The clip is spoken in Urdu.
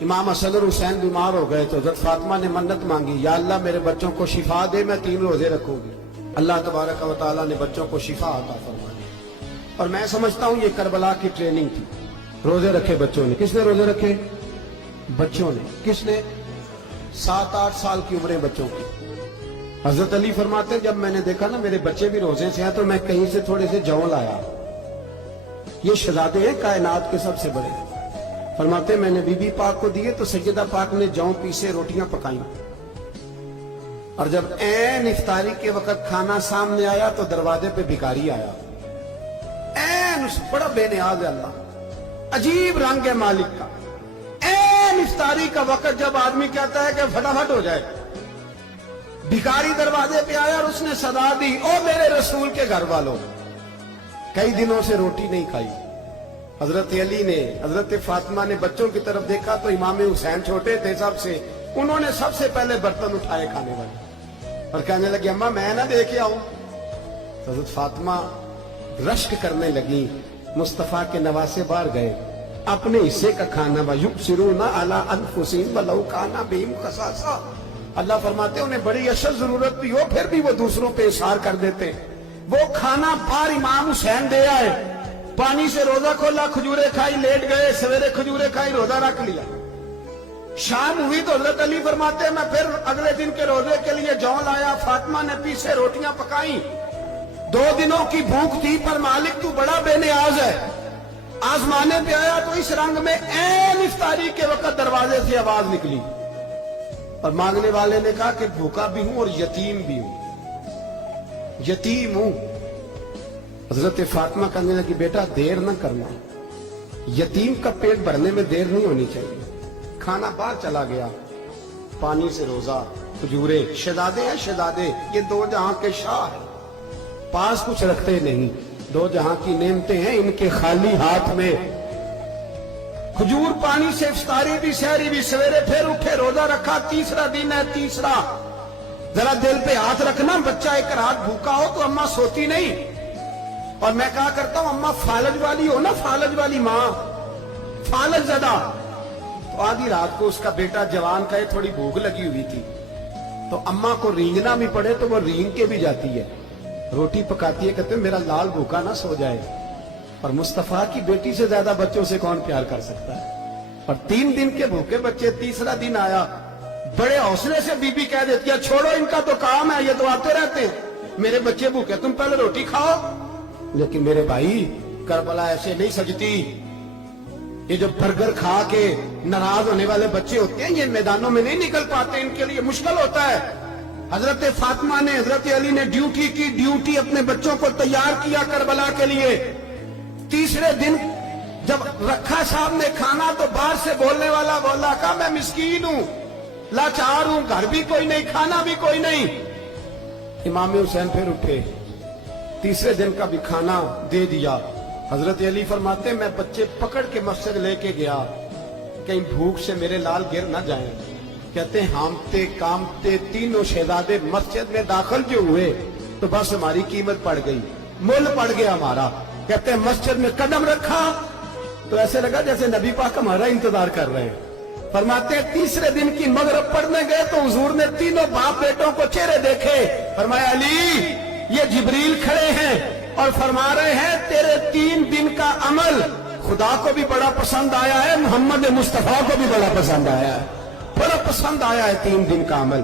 امام حسن اور حسین بیمار ہو گئے تو حضرت فاطمہ نے منت مانگی، یا اللہ میرے بچوں کو شفا دے، میں 3 روزے رکھوں گی۔ اللہ تبارک و تعالیٰ نے بچوں کو شفا عطا فرما دی۔ اور میں سمجھتا ہوں یہ کربلا کی ٹریننگ تھی۔ روزے رکھے بچوں نے۔ کس نے روزے رکھے؟ بچوں نے۔ کس نے؟ 7-8 سال کی عمریں بچوں کی۔ حضرت علی فرماتے ہیں جب میں نے دیکھا نا میرے بچے بھی روزے سے ہیں تو میں کہیں سے تھوڑے سے جوں لایا۔ یہ شہزادے ہیں کائنات کے سب سے بڑے۔ فرماتے ہیں میں نے بی بی پاک کو دیے تو سیدہ پاک نے جوں پیسے روٹیاں پکائیں، اور جب عین افطاری کے وقت کھانا سامنے آیا تو دروازے پہ بھکاری آیا۔ عین بڑا بے نیاز ہے اللہ، عجیب رنگ ہے مالک کا۔ عین افطاری کا وقت جب آدمی کہتا ہے کہ فٹافٹ ہو جائے، بھکاری دروازے پہ آیا اور اس نے صدا دی، او میرے رسول کے گھر والوں، کئی دنوں سے روٹی نہیں کھائی۔ حضرت علی نے، حضرت فاطمہ نے بچوں کی طرف دیکھا تو امام حسین چھوٹے تھے سب سے، انہوں نے سب سے پہلے برتن اٹھائے کھانے والے اور کہنے لگے اماں میں نہ دے کے آؤں۔ حضرت فاطمہ رشک کرنے لگی۔ مصطفیٰ کے نواسے باہر گئے، اپنے حصے کا کھانا وَيُبْصِرُونَ عَلَىٰ أَنفُسِهِمْ وَلَوْ كَانَ بِهِمْ خَصَاصَةٌ۔ اللہ فرماتے انہیں بڑی اشد ضرورت بھی ہو پھر بھی وہ دوسروں پہ اثار کر دیتے۔ وہ کھانا باہر امام حسین دے آئے، پانی سے روزہ کھولا، کھجورے کھائی، لیٹ گئے، سویرے کھجورے کھائی، روزہ رکھ لیا۔ شام ہوئی تو حضرت علی فرماتے ہیں میں پھر اگلے دن کے روزے کے لیے جوں لایا، فاطمہ نے پیسے روٹیاں پکائیں۔ 2 دنوں کی بھوک تھی پر مالک تو بڑا بے نیاز ہے۔ آزمانے پہ آیا تو اس رنگ میں عین افطاری کے وقت دروازے سے آواز نکلی اور مانگنے والے نے کہا کہ بھوکا بھی ہوں اور یتیم بھی ہوں، یتیم ہوں۔ حضرت فاطمہ کہنے لگی بیٹا دیر نہ کرنا، یتیم کا پیٹ بھرنے میں دیر نہیں ہونی چاہیے۔ کھانا باہر چلا گیا، پانی سے روزہ، کھجورے۔ شہزادے ہیں شہزادے، یہ 2 جہاں کے شاہ ہیں، پاس کچھ رکھتے نہیں، 2 جہاں کی نعمتیں ہیں ان کے خالی ہاتھ میں۔ کھجور پانی سے افطاری بھی، سحری بھی، سویرے پھر اٹھے، روزہ رکھا، تیسرا دن ہے، تیسرا۔ ذرا دل پہ ہاتھ رکھنا، بچہ ایک رات بھوکا ہو تو اماں سوتی نہیں۔ اور میں کہا کرتا ہوں اماں فالج والی ہو نا، فالج والی ماں، فالج زدہ، تو آدھی رات کو اس کا بیٹا جوان کا تھوڑی بھوک لگی ہوئی تھی تو اماں کو رینگنا بھی پڑے تو وہ رینگ کے بھی جاتی ہے، روٹی پکاتی ہے، کہتے ہیں میرا لال بھوکا نہ سو جائے۔ اور مصطفیٰ کی بیٹی سے زیادہ بچوں سے کون پیار کر سکتا ہے؟ اور 3 دن کے بھوکے بچے، تیسرا دن آیا، بڑے حوصلے سے بی بی کہہ دیتی ہے چھوڑو ان کا تو کام ہے، یہ تو آتے رہتے ہیں، میرے بچے بھوکے تم پہلے روٹی کھاؤ۔ لیکن میرے بھائی کربلا ایسے نہیں سجتی۔ یہ جو برگر کھا کے ناراض ہونے والے بچے ہوتے ہیں یہ میدانوں میں نہیں نکل پاتے، ان کے لیے مشکل ہوتا ہے۔ حضرت فاطمہ نے، حضرت علی نے ڈیوٹی کی، ڈیوٹی اپنے بچوں کو تیار کیا کربلا کے لیے۔ تیسرے دن جب رکھا سامنے کھانا تو باہر سے بولنے والا بولا کہا میں مسکین ہوں، لاچار ہوں، گھر بھی کوئی نہیں، کھانا بھی کوئی نہیں۔ امام حسین پھر اٹھے، تیسرے دن کا بھی کھانا دے دیا۔ حضرت علی فرماتے ہیں میں بچے پکڑ کے مسجد لے کے گیا، کہیں بھوک سے میرے لال گر نہ جائیں۔ کہتے ہیں ہامتے کامتے تینوں شہزادے مسجد میں داخل جو ہوئے تو بس ہماری قیمت پڑ گئی، مول پڑ گیا ہمارا۔ کہتے ہیں مسجد میں قدم رکھا تو ایسے لگا جیسے نبی پاک ہمارا انتظار کر رہے ہیں۔ فرماتے ہیں تیسرے دن کی مغرب پڑھنے گئے تو حضور نے تینوں باپ بیٹوں کو چہرے دیکھے، فرمایا علی یہ جبریل کھڑے ہیں اور فرما رہے ہیں تیرے 3 دن کا عمل خدا کو بھی بڑا پسند آیا ہے، محمد مصطفیٰ کو بھی بڑا پسند آیا ہے، بڑا پسند آیا ہے 3 دن کا عمل۔